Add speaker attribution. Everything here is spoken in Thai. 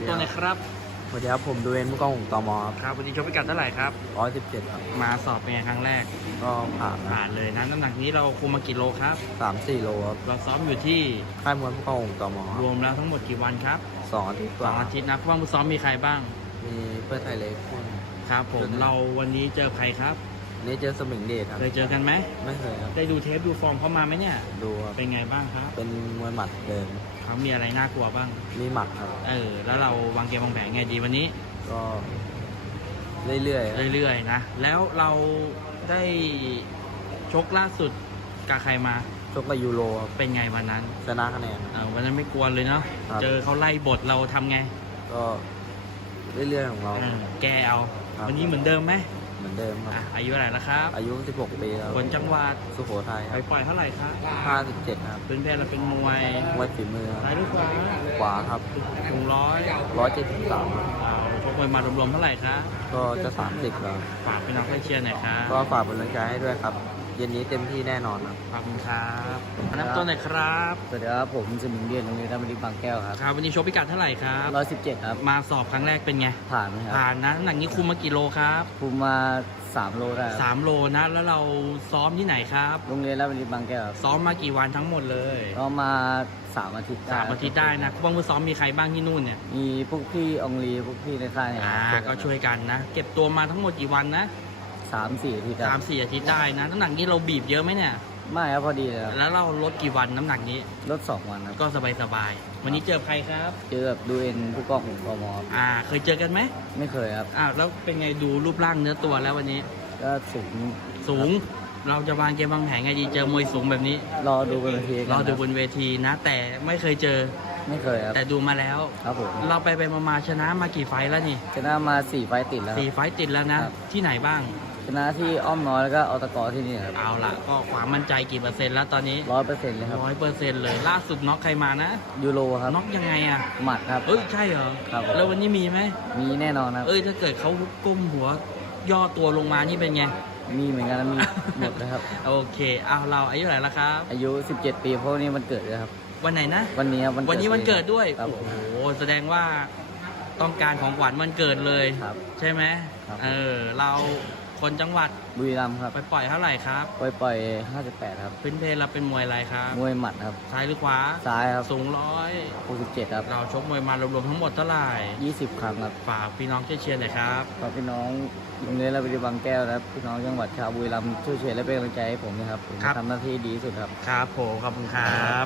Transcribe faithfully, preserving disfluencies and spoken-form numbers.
Speaker 1: ำตัวหน่อยครับ
Speaker 2: สวัสดีครับผมดูเอ็นผู้กองของตมครับ
Speaker 1: ครับวันนี้ชกพิกัดเท่าไหร่ครับ
Speaker 2: ร้อยสิบเจ็ดครับ
Speaker 1: มาสอบเป็นไงครั้งแรก
Speaker 2: ก็ผ่าน
Speaker 1: ผ่านเลยนะน้ำหนักนี้เราคุมมากี่โลครับ
Speaker 2: สามสี่โลครับ
Speaker 1: เราซ้อมอยู่ที่
Speaker 2: ค่ายมวยผู้กองของตม
Speaker 1: รวมแล้วทั้งหมดกี่วันครับ
Speaker 2: สองอาทิตย์ก
Speaker 1: สอ
Speaker 2: ว่าง
Speaker 1: อาทิตย์นะผู้ซ้อมมีใครบ้าง
Speaker 2: มีเพื่อไทยเล็กคน
Speaker 1: ครับผมเราวันนี้เจอใครครับ
Speaker 2: อันนี้เจอสมิงเดชครับ
Speaker 1: เคยเจอกันไหม
Speaker 2: ไม่เคยครับ
Speaker 1: ได้ดูเทปดูฟอร์มเขามาไหมเนี่ย
Speaker 2: ดูครับ
Speaker 1: เป็นไงบ้างครับ
Speaker 2: เป็นมวยหมัดเดิน
Speaker 1: เขามีอะไรน่ากลัวบ้าง
Speaker 2: มีหมัดครับ
Speaker 1: เออแล้วเราวางเกมวางแผนไงดีวันนี้
Speaker 2: ก็เรื่อยๆครับ
Speaker 1: เรื่อยๆนะแล้วเราได้ชกล่าสุดกับใครมา
Speaker 2: ชกกับยูโรครับ
Speaker 1: เป็นไงวันนั้น
Speaker 2: ชนะคะแนน
Speaker 1: เออวันนั้นไม่กลัวเลยเนาะ
Speaker 2: ครับ
Speaker 1: เจอเขาไล่บทเราทำไง
Speaker 2: ก็เรื่อยๆของเรา
Speaker 1: เออแกเอา
Speaker 2: ครับ
Speaker 1: วันนี้เหมือนเดิมไหม
Speaker 2: เหมือนเดิมค
Speaker 1: อ่ะ
Speaker 2: รับ
Speaker 1: อายุเท่าไหร่แล้วครับ
Speaker 2: อายุสิบหกปีแล้ว
Speaker 1: คนจังหวัด
Speaker 2: สุโขทัยค
Speaker 1: ไป
Speaker 2: รับ
Speaker 1: ปล่อยเท่าไหร่ครับ
Speaker 2: ห้าสิบเจ็ดครับ
Speaker 1: เป็นแพทย์เราเป็นมวย
Speaker 2: มวยฝีมือ
Speaker 1: ซ้ายหรือขวา
Speaker 2: ขวาครับ
Speaker 1: ถึงร้อย
Speaker 2: ร้อยเจ็ดสิบสาม
Speaker 1: เราชกมวยมารวมๆเท่าไหร่ครับ
Speaker 2: ก็จะสามสิบแล้ว
Speaker 1: ฝากพี่น้องให้เชียร์หน่อยครับ
Speaker 2: ก็ฝากเป็นกำลังใจให้ด้วยครับ เย็นนี้เต็มที่แน่นอนครับ
Speaker 1: ขอบคุณครับแนะนำตัวหน่อยครับ
Speaker 2: สวัสดีครับผมสมิงเดียนโรงเรียนธรรมดิบางแก้วครับ
Speaker 1: ครับวันนี้ชกพิกัดเท่าไหร่ครับ
Speaker 2: ร้อยสิบเจ็ดครับ
Speaker 1: มาสอบครั้งแรกเป็นไง
Speaker 2: ผ่านไหมครับ
Speaker 1: ผ่านนะน้ำหนักนี้คุมมากี่โลครับ
Speaker 2: คุมมาสามโลได้
Speaker 1: สามโลนะแล้วเราซ้อมที่ไหนครับ
Speaker 2: โรงเรียนธรรมดิบางแก้วครับ
Speaker 1: ซ้อมมากี่วันทั้งหมดเลย
Speaker 2: ก็มาสามอาทิตย์ได้
Speaker 1: สามอาทิตย์ได้นะบ้างมือซ้อมมีใครบ้างที่นู่นเนี่ย
Speaker 2: มีพวกพี่องลีพวกพี่ในค่ายเนี่ย
Speaker 1: อ่า
Speaker 2: ครับ
Speaker 1: ก็ช่วยกันนะ เก็บตัวมาทั้งหมดกี่วันนะ
Speaker 2: สามสี่อาทิตย์ค
Speaker 1: สา
Speaker 2: รั
Speaker 1: ม
Speaker 2: บ
Speaker 1: สี่อาทิตย์ได้นะน้ำหนักนี้เราบีบเยอะไหมเนี่ย
Speaker 2: ไม่ครับพอดีเลยครับ
Speaker 1: แล้วเราลดกี่วันน้ำหนักนี้
Speaker 2: ลดสองวันครับ
Speaker 1: ก็สบายสบายๆวันนี้เจอใครครับ
Speaker 2: เจอแบบดูเอ็นผู้กองของกมครับ
Speaker 1: อ่าเคยเจอกันไหม
Speaker 2: ไม่เคยครับ
Speaker 1: อ่าแล้วเป็นไงดูรูปร่างเนื้อตัวแล้ววันนี้
Speaker 2: ก็สูง
Speaker 1: สูง เราจะวางเกมวางแผนไงดีเจอมวยสูงแบบนี้
Speaker 2: รอดูบนเวที
Speaker 1: รอดู
Speaker 2: ค
Speaker 1: บนเวทีนะ แต่ไม่เคยเจอ
Speaker 2: ไม่เคยครับ
Speaker 1: แต่ดูมาแล้ว
Speaker 2: ครับผม
Speaker 1: เราไปไปมามาชนะมากี่ไฟท์แล้วนี่
Speaker 2: ชนะมาสี่ไฟต์ติดแล้วค
Speaker 1: สี่
Speaker 2: รับ
Speaker 1: ไฟท์ติดแล้วนะ
Speaker 2: ครับ
Speaker 1: ที่ไหนบ้าง
Speaker 2: ชนะที่อ้อมน้อยแล้วก็ออตกที่นี่ครับ
Speaker 1: เอาละก็ความมั่นใจกี่เปอร์เซ็นต์แล้วตอนนี้
Speaker 2: ร้อยเปอร์เซ็นต์เลยครับ
Speaker 1: ร้อยเปอร์เซ็นต์เลยล่าสุดน็อกใครมานะ
Speaker 2: ยูโรครับ
Speaker 1: น็อกยังไงอ่ะ
Speaker 2: หมัดครับ
Speaker 1: เอ้ยใช่เหรอ
Speaker 2: ครับผม
Speaker 1: แล้ววันนี้มีไหม
Speaker 2: มีแน่นอนครับ
Speaker 1: เอ้ยถ้าเกิดเขาก้มหัวย่อตัวลงมานี่เป็นไง
Speaker 2: มีเหมือนกันนะมี หมดนะครับ
Speaker 1: โอเคเอาเราอายุเท่าไหร่แล้วครับ
Speaker 2: อายุสิบเจ็ดปีเพราะวันนี้มันเกิดเลยครับ
Speaker 1: วันไหนนะ
Speaker 2: วันนี้ครับ
Speaker 1: วันนี้วันเกิดด้วย
Speaker 2: ครับ
Speaker 1: โอ้โหแสดงว่าต้องการของขวัญวันเกิดเลย
Speaker 2: ครับ
Speaker 1: ใช่ไหม
Speaker 2: ครับ
Speaker 1: เออเราคนจังหวัด
Speaker 2: บุรีรัมย์ครับ
Speaker 1: ไปปล่อยเท่าไหร่ครับ
Speaker 2: ปล่อยปล่อยห้าสิบแปดครับ
Speaker 1: พื้นเพเราเป็นมวยอะไรครับ
Speaker 2: มวยหมัดครับ
Speaker 1: ซ้ายหรือขวา
Speaker 2: ซ้ายครับ
Speaker 1: สูงร้อย
Speaker 2: หกสิบเจ็ดครับ
Speaker 1: เราชกมวยมารวมๆทั้งหมดเท่าไหร่
Speaker 2: ยี่สิบครั้งครับ
Speaker 1: ฝากพี่น้องช่วยเชียร์หน่อยครับ
Speaker 2: ขอพี่น้องโรงเรียนราชบุรีบางแก้วนะครับพี่น้องจังหวัดชาวบุรีรัมย์ช่วยเชียร์และเป็นกำลังใจให้ผมนะครับผม
Speaker 1: ครั
Speaker 2: จะ
Speaker 1: บ
Speaker 2: ทำหน้าที่ดีที่สุดครับ
Speaker 1: ครับผมขอบคุณครับ